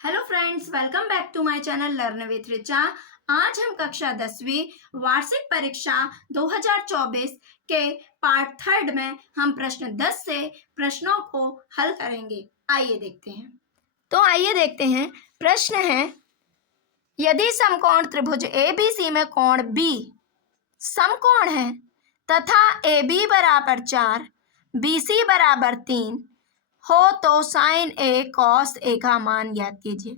Hello friends, welcome back to my channel learn with Richa. आज हम कक्षा 10वीं वार्षिक परीक्षा 2024 के पार्ट थर्ड में हम प्रश्न 10 से प्रश्नों को हल करेंगे। आइए देखते हैं। प्रश्न है, यदि समकोण त्रिभुज ABC में कोण B समकोण है तथा AB बराबर 4 BC बराबर 3 हो तो साइन ए कॉस ए का मान ज्ञात कीजिए।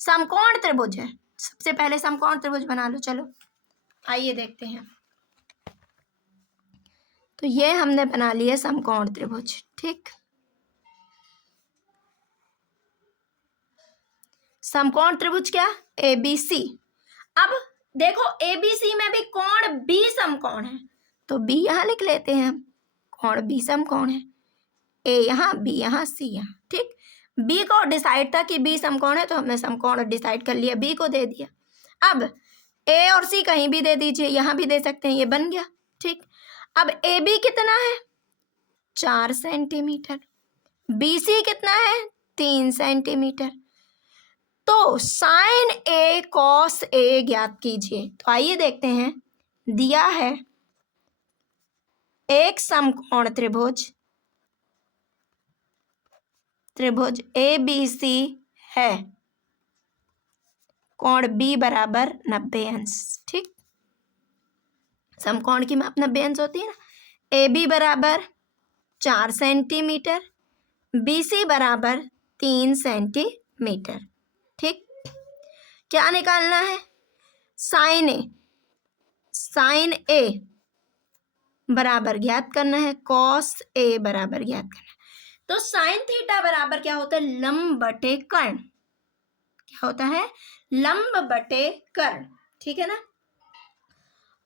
समकोण त्रिभुज है, सबसे पहले समकोण त्रिभुज बना लो। चलो आइए देखते हैं। तो ये हमने बना लिया समकोण त्रिभुज। ठीक, समकोण त्रिभुज क्या? ABC। अब देखो ABC में भी कोण B समकोण है, तो B यहां लिख लेते हैं। कोण B समकोण है, A यहाँ, B यहाँ, C यहाँ। ठीक, B को डिसाइड था कि B समकोण है, तो हमने समकोण डिसाइड कर लिया, B को दे दिया। अब A और C कहीं भी दे दीजिए, यहाँ भी दे सकते हैं, ये बन गया। ठीक, अब AB कितना है? 4 सेंटीमीटर। BC कितना है? 3 सेंटीमीटर। तो साइन A कॉस A ज्ञात कीजिए। तो आइए देखते हैं। दिया है एक समकोण त्रिभुज ABC है, कोण B बराबर 90 अंश। ठीक, समकोण की माप 90 अंश होती है ना। AB बराबर 4 सेंटीमीटर, BC बराबर 3 सेंटीमीटर। ठीक, क्या निकालना है? साइन A बराबर ज्ञात करना है, कॉस A बराबर ज्ञात करना है। तो साइन थीटा बराबर क्या होता है? लंब बटे कर्ण। क्या होता है? लंब बटे कर्ण। ठीक है ना।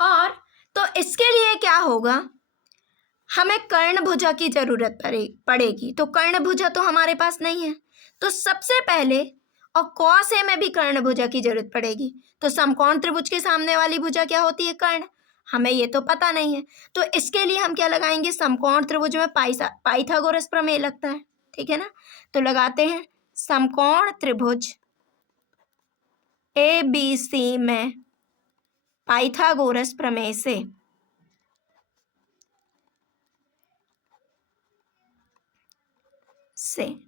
और तो इसके लिए क्या होगा? हमें कर्ण भुजा की जरूरत पड़ेगी। तो कर्ण भुजा तो हमारे पास नहीं है, तो सबसे पहले, और कॉस ए में भी कर्ण भुजा की जरूरत पड़ेगी। तो समकोण त्रिभुज के सामने वाली भुजा क्या होती है? कर्ण। हमें ये तो पता नहीं है, तो इसके लिए हम क्या लगाएंगे? समकोण त्रिभुज में पाइथागोरस प्रमेय लगता है। ठीक है ना, तो लगाते हैं। समकोण त्रिभुज ABC में पाइथागोरस प्रमेय से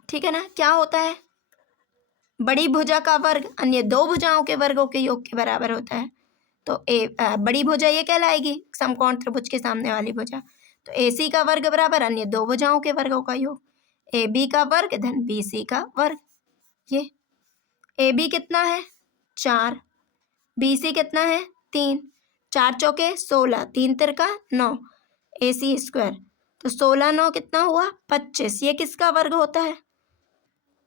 ठीक है ना, क्या होता है? बड़ी भुजा का वर्ग अन्य दो भुजाओं के वर्गों के योग के बराबर होता है। तो बड़ी भुजा ये कहलाएगी समकोण त्रिभुज के सामने वाली भुजा। तो AC का वर्ग बराबर अन्य दो भुजाओं के वर्गों का योग, AB का वर्ग धन BC का वर्ग। ये AB कितना है? 4, BC कितना है? 3, 4 चौके 16, 3 तिरका 9, AC स्क्वायर। तो 16 9 कितना हुआ? 25। ये किसका वर्ग होता है?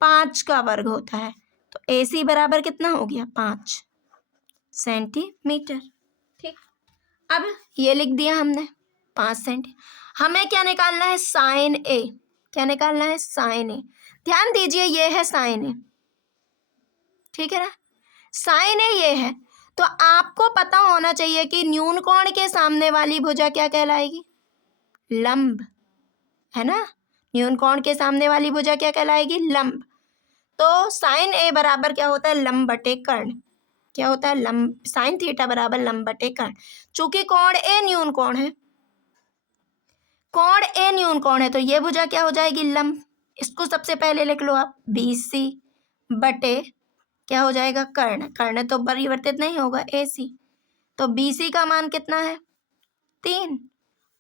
5 का वर्ग होता है। तो AC बराबर कितना हो गया? 5 सेंटीमीटर। ठीक, अब ये लिख दिया हमने 5 सेंटी। हमें क्या निकालना है? Sign A। क्या निकालना है? Sign A। ध्यान दीजिए, ये है साइन A। ठीक है ना, साइन A ये है। तो आपको पता होना चाहिए कि न्यून कोण के सामने वाली भुजा क्या कहलाएगी? लंब, है ना। न्यून कोण के सामने वाली भुजा क्या कहलाएगी? लंब। तो साइन A बराबर क्या होता है? लंब बटे कर्ण। क्या होता है? लंब। साइन थीटा बराबर लंब बटे कर्ण। चूंकि कोण A न्यून कोण है, कोण A न्यून कोण है, तो ये भुजा क्या हो जाएगी? लंब। इसको सबसे पहले लिख लो आप, BC बटे क्या हो जाएगा? कर्ण। कर्ण तो परिवर्तित नहीं होगा, AC। तो BC का मान कितना है? 3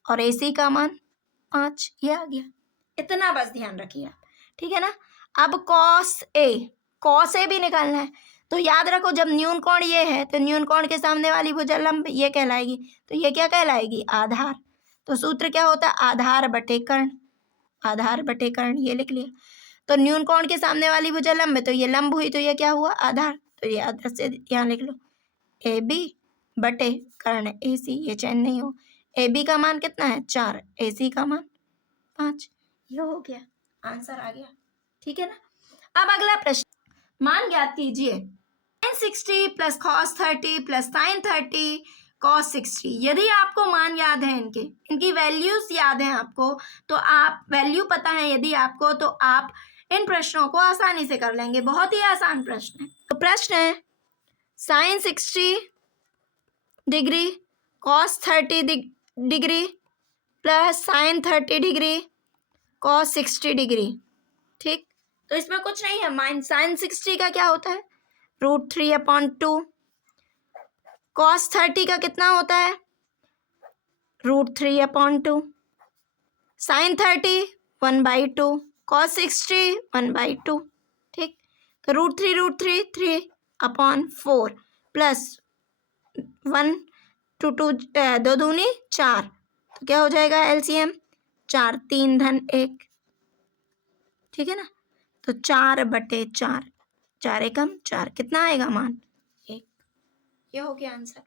और AC का मान 5। ये आ गया। इतना बस ध्यान रखिए आप। ठीक है ना। अब कॉस ए भी निकालना है। तो याद रखो, जब न्यून कोण ये है, तो न्यून कोण के सामने वाली भुजा लंब ये कहलाएगी। तो ये क्या कहलाएगी? आधार। तो सूत्र क्या होता है? आधार बटे कर्ण। आधार बटे कर्ण, ये लिख लिया। तो न्यून कोण के सामने वाली भुजा लंब है, तो ये लंब हुई, तो ये क्या हुआ? आधार। तो ये आधार से यहाँ लिख लो, AB बटे कर्ण AC। ये चैन नहीं हो। AB का मान कितना है? 4, AC का मान 5। ये हो गया, आंसर आ गया। ठीक है ना। अब अगला प्रश्न, मान ज्ञात कीजिए। sin 60 plus cos 30 plus sin 30 cos 60। यदि आपको मान याद है, इनकी वैल्यूज याद है आपको, तो आप वैल्यू पता है यदि आपको, तो आप इन प्रश्नों को आसानी से कर लेंगे, बहुत ही आसान प्रश्न है। तो प्रश्न है sign 60 degree cos 30 degree plus sign 30 degree cos 60 degree. ठीक, तो इसमें कुछ नहीं है, माइन साइन 60 का क्या होता है √3/2, कॉस 30 का कितना होता है √3/2, साइन 30 1/2, कॉस 60 1/2। ठीक, तो √3 3/4 प्लस 1 2 2 दो दूनी 4, तो क्या हो जाएगा एलसीएम 4 3 धन 1। ठीक है ना, तो 4/4, 4 एकम 4, कितना आएगा मान 1। ये हो गया आंसर।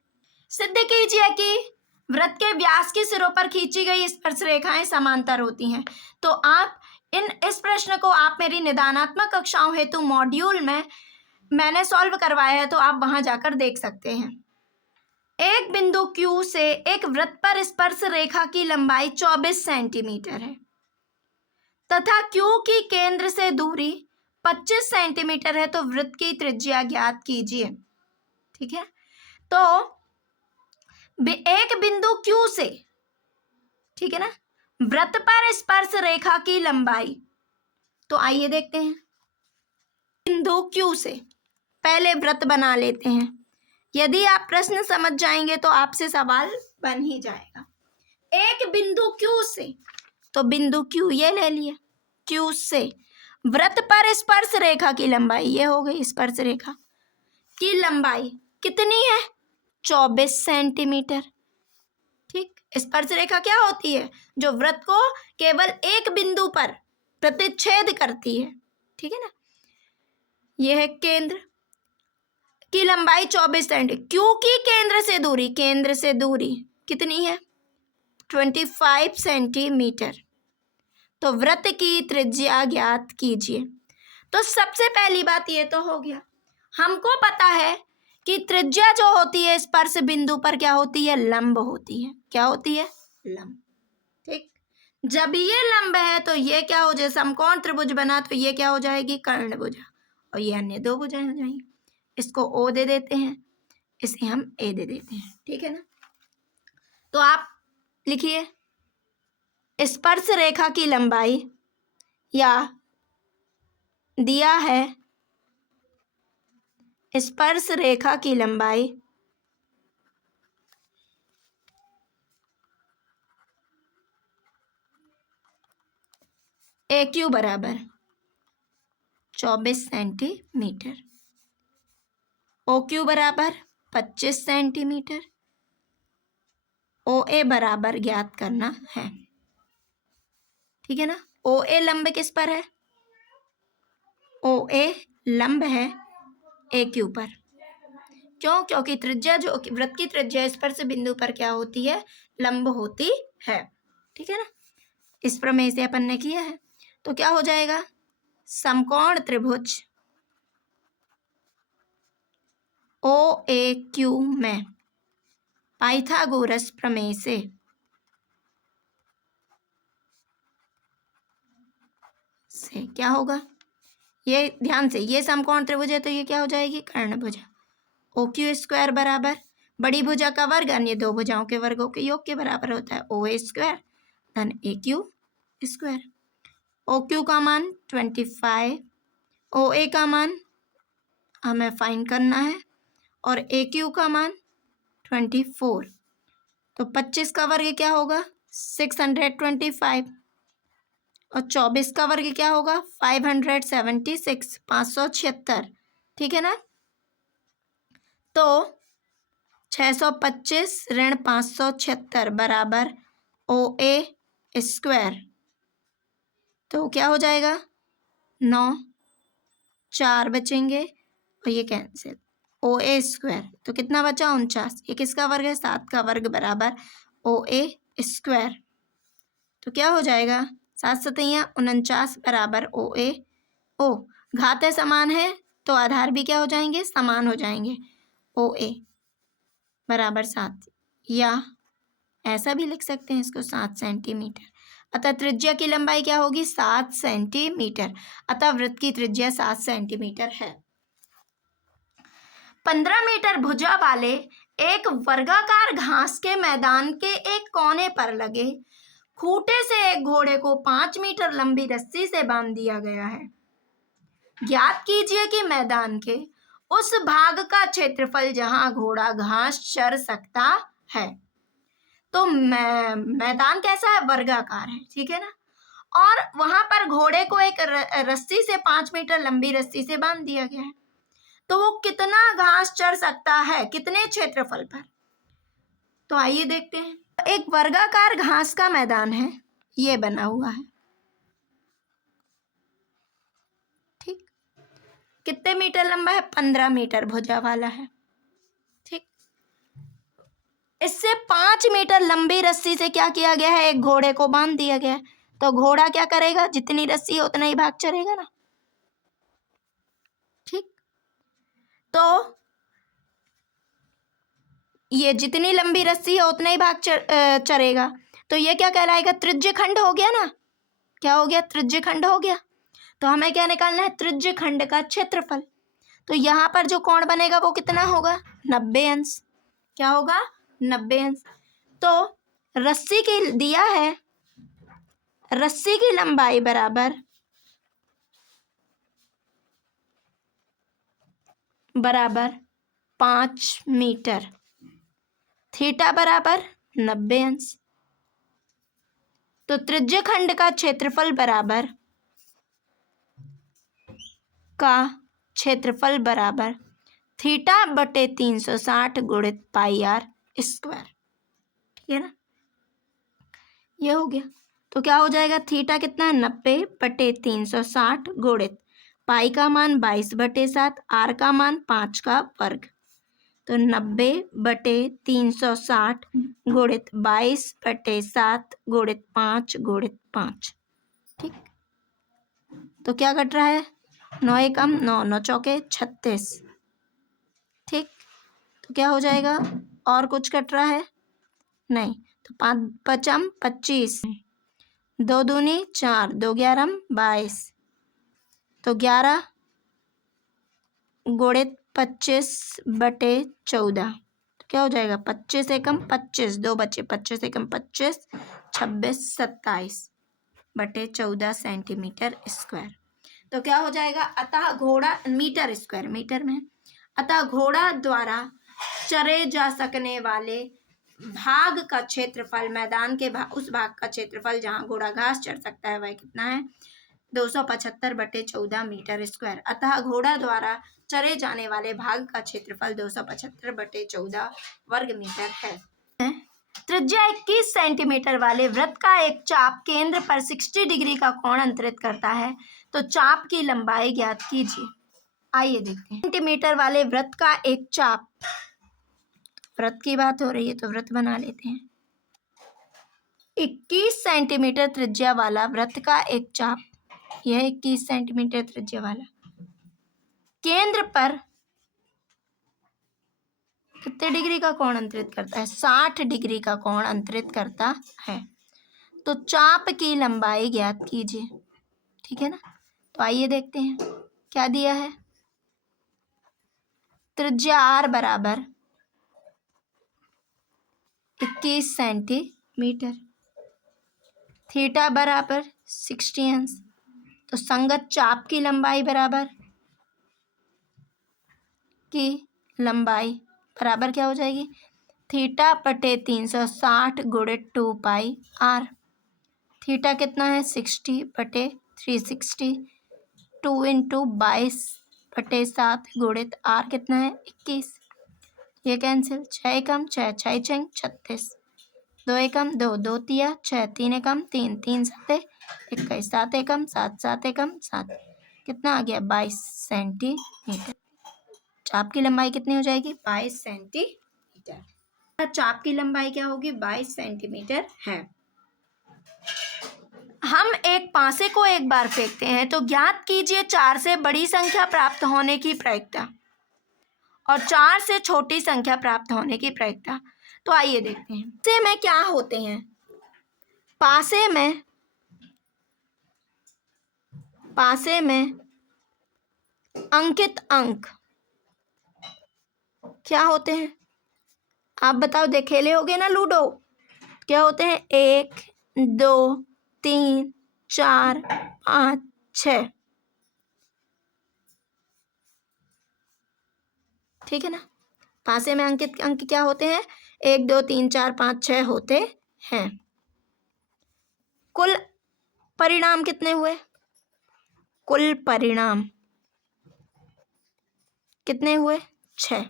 सिद्ध कीजिए कि वृत्त के व्यास की सिरों पर खींची गई स्पर्श रेखाएं समांतर होती हैं। तो आप इस प्रश्न को आप मेरी निदानात्मक कक्षाओं हेतु मॉड्यूल में मैंने सॉल्व करवाया है, तो आप वहां जाकर देख सकते हैं। एक बिंदु Q से एक वृत्त पर स्पर्श रेखा की लंबाई 24 सेंटीमीटर है तथा Q की केंद्र से दूरी 25 सेंटीमीटर है, तो वृत्त की त्रिज्या ज्ञात कीजिए। ठीक है, तो एक बिंदु Q से, ठीक है ना, वृत्त पर स्पर्श रेखा की लंबाई, तो आइए देखते हैं। बिंदु Q से पहले वृत्त बना लेते हैं। यदि आप प्रश्न समझ जाएंगे तो आपसे सवाल बन ही जाएगा। एक बिंदु Q से, तो बिंदु Q ये ले लिया, Q से वृत्त पर स्पर्श रेखा की लंबाई, ये हो गई स्पर्श रेखा की लंबाई कितनी है 24 सेंटीमीटर। ठीक, स्पर्श रेखा क्या होती है, जो वृत्त को केवल एक बिंदु पर प्रतिच्छेद करती है। ठीक है ना, यह है केंद्र की लंबाई 24 सेंटीमीटर। क्यू की केंद्र से दूरी कितनी है 25 सेंटीमीटर। तो वृत्त की त्रिज्या ज्ञात कीजिए। तो सबसे पहली बात ये तो हो गया, हमको पता है कि त्रिज्या जो होती है स्पर्श बिंदु पर क्या होती है, लंब होती है। क्या होती है, लंब। ठीक, जब ये लंब है तो ये क्या हो जाए, समकोण त्रिभुज बना, तो ये क्या हो जाएगी कर्णभुजा, और ये अन्य दो भुजाएं हो जाएंगी। इसको O दे देते हैं, इसे हम A दे देते हैं। ठीक है ना, तो आप लिखिए स्पर्श रेखा की लंबाई, या दिया है स्पर्श रेखा की लंबाई AQ बराबर 24 सेंटीमीटर, OQ बराबर 25 सेंटीमीटर, OA बराबर ज्ञात करना है। ठीक है ना, OA लंब किस पर है, OA लंब है AQ पर। क्यों, क्योंकि त्रिज्या जो वृत्त की त्रिज्या स्पर्श बिंदु पर क्या होती है, लंब होती है। ठीक है ना, इस प्रमेय से अपन ने किया है। तो क्या हो जाएगा, समकोण त्रिभुज OAQ में पाइथागोरस प्रमेय से क्या होगा, ये ध्यान से, ये समकोण त्रिभुज है तो ये क्या हो जाएगी कर्णभुजा। OQ² बराबर बड़ी भुजा का वर्ग अन्य दो भुजाओं के वर्गों के योग के बराबर होता है OA² धन AQ²। OQ का मान 25, OA का मान हमें फाइंड करना है, और AQ का मान 24। तो 25 का वर्ग क्या होगा 625, और 24 का वर्ग क्या होगा 576, 576। ठीक है ना, तो 625 ऋण 576 बराबर OA²। तो क्या हो जाएगा 9, 4 बचेंगे और ये कैंसिल, OA²। तो कितना बचा 49, ये किसका वर्ग है 7 का वर्ग बराबर OA²। तो क्या हो जाएगा 7 7 49 बराबर OA। घातें समान है तो आधार भी क्या हो जाएंगे, समान हो जाएंगे। OA बराबर 7, या ऐसा भी लिख सकते हैं इसको 7 सेंटीमीटर। अतः त्रिज्या की लंबाई क्या होगी? 7 सेंटीमीटर। अतः वृत्त की त्रिज्या 7 सेंटीमीटर है। 15 मीटर भुजा वाले एक वर्गाकार घास के मैदान के एक कोने पर लगे खूंटे से एक घोड़े को 5 मीटर लंबी रस्सी से बांध दिया गया है। ज्ञात कीजिए कि मैदान के उस भाग का क्षेत्रफल जहां घोड़ा घास चर सकता है। तो मैदान कैसा है? वर्गाकार है, ठीक है ना। और वहां पर घोड़े को एक रस्सी से 5 मीटर लंबी रस्सी से बांध दिया गया है। तो वो कितना घास चर सकता है, कितने क्षेत्रफल पर? तो आइए देखते हैं। एक वर्गाकार घास का मैदान है, ये बना हुआ है, ठीक। कितने मीटर लंबा है? 15 मीटर भुजा वाला है, ठीक। इससे 5 मीटर लंबी रस्सी से क्या किया गया है? एक घोड़े को बांध दिया गया है। तो घोड़ा क्या करेगा? जितनी रस्सी है उतना ही भाग चलेगा ना, ठीक। तो ये जितनी लंबी रस्सी है उतना ही भाग चलेगा। तो ये क्या कहलाएगा? त्रिज्यखंड हो गया ना। क्या हो गया? त्रिज्यखंड हो गया। तो हमें क्या निकालना है? त्रिज्यखंड का क्षेत्रफल। तो यहाँ पर जो कोण बनेगा वो कितना होगा? 90 अंश। क्या होगा? 90 अंश। तो रस्सी की दिया है, रस्सी की लंबाई बराबर 5 मीटर, थीटा बराबर 90 अंश। तो त्रिज्यखंड का क्षेत्रफल बराबर थीटा बटे 360 गुणित पाई आर स्क्वायर, ठीक है ना। ये हो गया। तो क्या हो जाएगा? थीटा कितना है? 90 बटे 360 गुणित पाई का मान 22/7, आर का मान 5 का वर्ग। तो 90 बटे 360 गुणित 22/7 गुणित 5 गुणित 5, ठीक। तो क्या कट रहा है? 9 एकम 9, 9 चौके 36, ठीक। तो क्या हो जाएगा? और कुछ कट रहा है? नहीं। तो 5 पचम 25, 2 दूनी 4, 2 11 22। तो 11 गुणित 25/14। तो क्या हो जाएगा? 25 एकम 25, 2 बचे, 25 एकम 25, 26 27/14 सेंटीमीटर स्क्वायर। तो क्या हो जाएगा? अतः घोड़ा मीटर स्क्वायर, मीटर में। अतः घोड़ा द्वारा चरे जा सकने वाले भाग का क्षेत्रफल, मैदान के उस भाग का क्षेत्रफल जहां घोड़ा घास चर सकता है, वह कितना है? 275/14 मीटर स्क्वायर। अतः घोड़ा द्वारा चरे जाने वाले भाग का क्षेत्रफल 275/14 वर्ग मीटर है। त्रिज्या 21 सेंटीमीटर वाले वृत्त का एक चाप केंद्र पर 60 डिग्री का कोण अंतरित करता है। तो चाप की लंबाई ज्ञात कीजिए। आइए देखते हैं। सेंटीमीटर वाले वृत्त का एक चाप, वृत्त की बात हो रही है तो वृत्त बना लेते हैं। 21 सेंटीमीटर त्रिज्या वाला वृत्त का एक चाप, यह 21 सेंटीमीटर त्रिज्या वाला, केंद्र पर कितने डिग्री का कोण अंतरित करता है? 60 डिग्री का कोण अंतरित करता है। तो चाप की लंबाई ज्ञात कीजिए, ठीक है ना। तो आइए देखते हैं क्या दिया है। त्रिज्या आर बराबर 21 सेंटीमीटर, थीटा बराबर 60 अंश। तो संगत चाप की लंबाई बराबर क्या हो जाएगी? थीटा बटे 360 गुणित 2 पाई आर। थीटा कितना है? 60/360, 2 × 22/7 गुणित आर कितना है? 21। ये कैंसिल, 6 एकम 6, 6 छंग 36, 2 एकम 2, 2 तिया 6, 3 एकम 3, 3 सत्ते 21, 7 एकम 7, 7 एकम 7, कितना आ गया? 22 सेंटीमीटर। चाप की लंबाई कितनी हो जाएगी? 22 सेंटीमीटर। चाप की लंबाई क्या होगी? 22 सेंटीमीटर है। हम एक पासे को एक बार फेंकते हैं तो ज्ञात कीजिए 4 से बड़ी संख्या प्राप्त होने की प्रायिकता और 4 से छोटी संख्या प्राप्त होने की प्रायिकता। तो आइए देखते हैं। पासे में क्या होते हैं? पासे में पासे में अंकित अंक क्या होते हैं? आप बताओ, देख खेले होगे ना लूडो। क्या होते हैं? 1 2 3 4 5 6। ठीक है ना? पासे में अंकित अंक क्या होते हैं? 1 2 3 4 5 6 होते हैं। कुल परिणाम कितने हुए? कुल परिणाम कितने हुए? 6।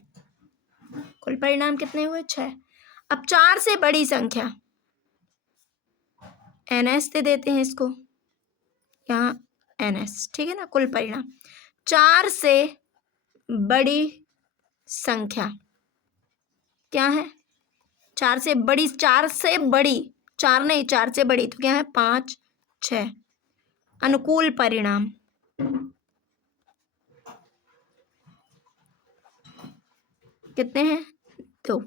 कुल परिणाम कितने हुए? 6। अब 4 से बड़ी संख्या NS दे देते हैं इसको, यहाँ NS। ठीक है ना? कुल परिणाम 4 से बड़ी संख्या क्या है? 4 से बड़ी, 4 से बड़ी, 4 नहीं, 4 से बड़ी तो क्या है? 5 6। अनुकूल परिणाम कितने हैं? 2।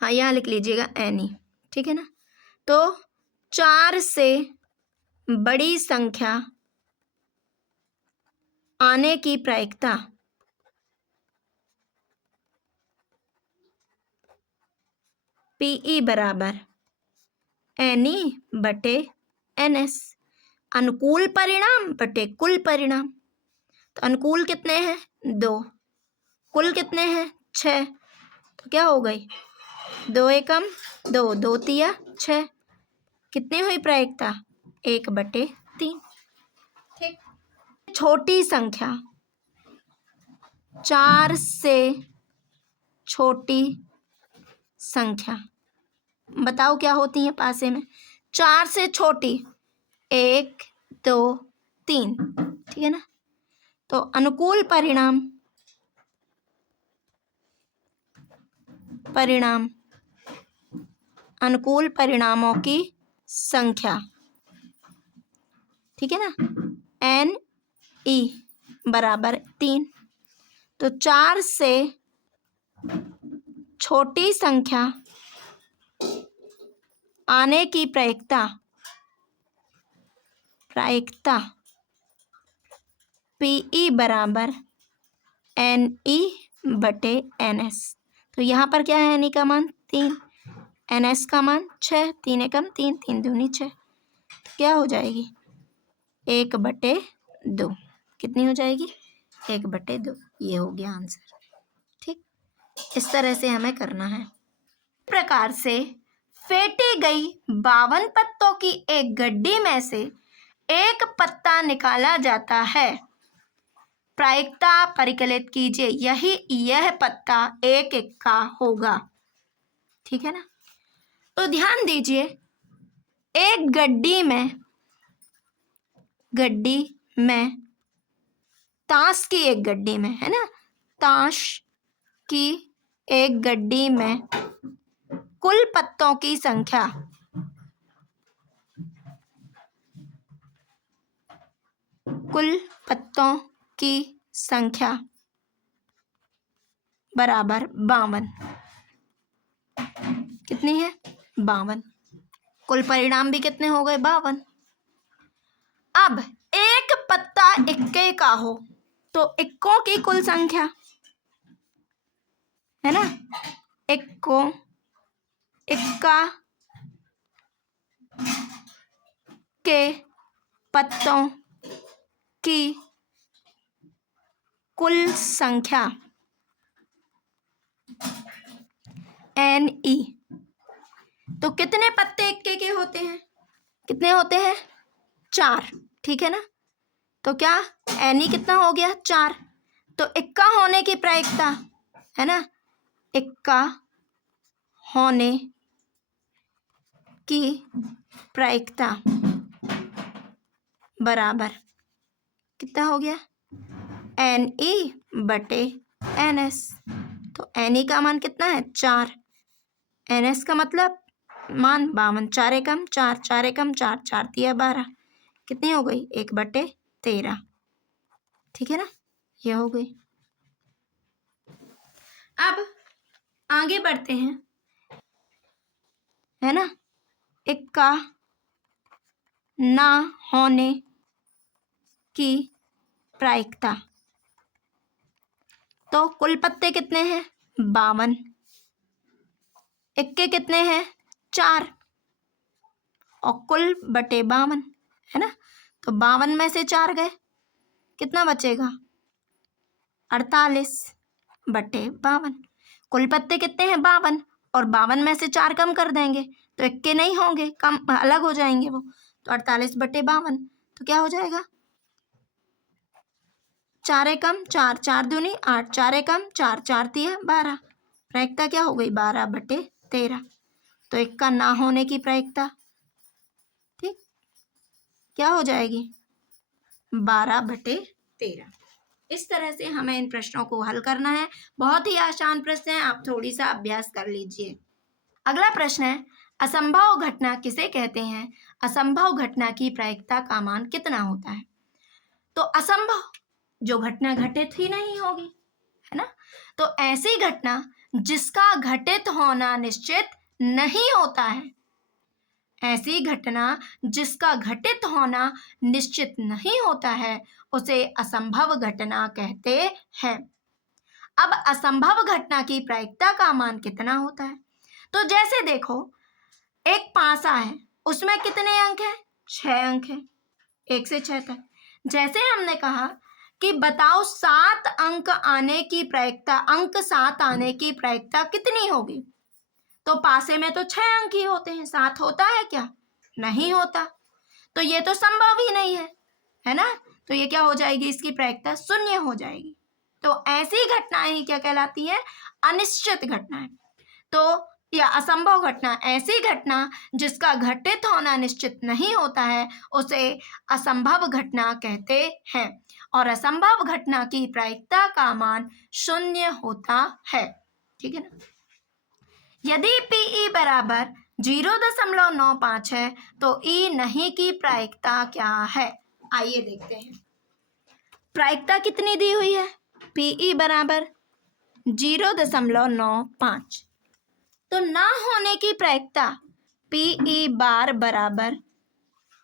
हाँ, यहाँ लिख लीजिएगा NE। ठीक है ना? तो 4 से बड़ी संख्या आने की प्रायिकता PE बराबर NE बटे NS। अनुकूल परिणाम बटे कुल परिणाम। तो अनुकूल कितने हैं? 2। कुल कितने हैं? 6। तो क्या हो गई? 2 एकम 2, 2 तिया 6। कितनी हुई प्रायिकता? 1/3। ठीक। छोटी संख्या 4 से छोटी संख्या बताओ क्या होती है पासे में? 4 से छोटी 1 2 3। ठीक है ना? तो अनुकूल परिणाम अनुकूल परिणामों की संख्या, ठीक है ना, NE बराबर 3। तो 4 से छोटी संख्या आने की प्रायिकता PE बराबर NE बटे NS। तो यहाँ पर क्या है? NE का मान 3, NS का मान 6। 3 एकम 3, 3 दूनी 6। तो क्या हो जाएगी? 1/2। कितनी हो जाएगी? 1/2। ये हो गया आंसर। ठीक, इस तरह से हमें करना है। इस प्रकार से फेंटी गई 52 पत्तों की एक गड्डी में से एक पत्ता निकाला जाता है। प्रायिकता परिकलित कीजिए। यह पत्ता 1 इक्का होगा। ठीक है ना? तो ध्यान दीजिए, एक गड्डी में ताश की एक गड्डी में, है ना, ताश की एक गड्डी में कुल पत्तों की संख्या बराबर 52। कितनी है? 52। कुल परिणाम भी कितने हो गए? 52। अब एक पत्ता इक्के का हो तो इक्कों की कुल संख्या, है ना, इक्का के पत्तों की कुल संख्या NE। तो कितने पत्ते इक्के के होते हैं? कितने होते हैं? 4। ठीक है ना? तो क्या NE कितना हो गया? 4। तो इक्का होने की प्रायिकता, है ना, इक्का होने की प्रायिकता बराबर कितना हो गया? NE बटे NS। तो NE का मान कितना है? 4। NS का मतलब मान 52। 4 एकम 4, 4 एकम 4, 4 तिया 12। कितनी हो गई? 1/13। ठीक है ना? ये हो गई। अब आगे बढ़ते हैं, है ना, इक्का ना होने की प्रायिकता। तो कुल पत्ते कितने हैं? 52। इक्के कितने हैं? 4, और कुल बटे 52, है ना। तो 52 में से 4 गए, कितना बचेगा? 48 बटे 52। कुल पत्ते कितने हैं? 52, और 52 में से 4 कम कर देंगे तो इक्के नहीं होंगे, कम अलग हो जाएंगे वो। तो 48 बटे 52, तो क्या हो जाएगा? 4 एकम 4, 4 दूनी 8, 4 एकम 4, 4 तिया 12। प्रायिकता क्या हो गई? 12 बटे 13। तो इक्का ना होने की प्रायिकता, ठीक, क्या हो जाएगी? 12 बटे 13। इस तरह से हमें इन प्रश्नों को हल करना है। बहुत ही आसान प्रश्न है, आप थोड़ी सा अभ्यास कर लीजिए। अगला प्रश्न है, असंभव घटना किसे कहते हैं? असंभव घटना की प्रायिकता का मान कितना होता है? तो असंभव, जो घटना घटित ही नहीं होगी, है ना। तो ऐसी घटना जिसका घटित होना निश्चित नहीं होता है, ऐसी घटना जिसका घटित होना निश्चित नहीं होता है, उसे असंभव घटना कहते हैं। अब असंभव घटना की प्रायिकता का मान कितना होता है? तो जैसे देखो, एक पासा है, उसमें कितने अंक हैं? 6 अंक हैं, 1 से 6 तक। जैसे हमने कहा कि बताओ 7 अंक आने की प्रायिकता, अंक 7 आने की प्रायिकता कितनी होगी? तो पासे में तो 6 अंक ही होते हैं, 7 होता है क्या? नहीं होता। तो ये तो संभव ही नहीं है ना। तो ये क्या हो जाएगी? इसकी प्रायिकता 0 हो जाएगी। तो ऐसी घटनाएं ही क्या कहलाती हैं? अनिश्चित घटनाएं। तो या असंभव घटना, ऐसी घटना जिसका घटित होना निश्चित नहीं होता है, उसे असंभव घटना कहते हैं। और असंभव घटना की प्रायिकता का मान 0 होता है, ठीक है ना। यदि पीई बराबर 0.95 है तो ई नहीं की प्रायिकता क्या है? आइए देखते हैं। प्रायिकता कितनी दी हुई है? पीई बराबर 0.95। तो ना होने की प्रायिकता पीई बार बराबर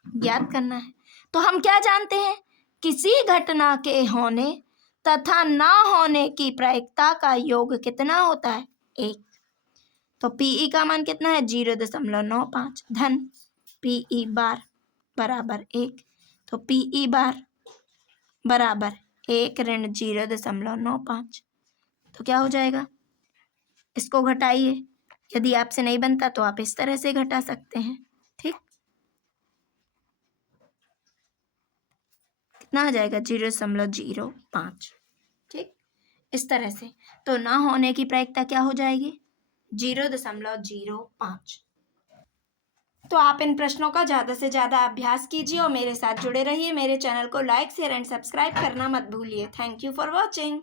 ज्ञात करना है। तो हम क्या जानते हैं? किसी घटना के होने तथा ना होने की प्रायिकता का योग कितना होता है? 1। तो पीई का मान कितना है? 0.95 धन पीई बार बराबर 1। तो पीई बार बराबर 1 ऋण 0.95। तो क्या हो जाएगा? इसको घटाइए। यदि आपसे नहीं बनता तो आप इस तरह से घटा सकते हैं, ठीक। कितना आ जाएगा? 0.05, ठीक, इस तरह से। तो ना होने की प्रायिकता क्या हो जाएगी? 0.05। तो आप इन प्रश्नों का ज़्यादा से ज़्यादा अभ्यास कीजिए और मेरे साथ जुड़े रहिए। मेरे चैनल को लाइक शेयर एंड सब्सक्राइब करना मत भूलिए। Thank you for watching.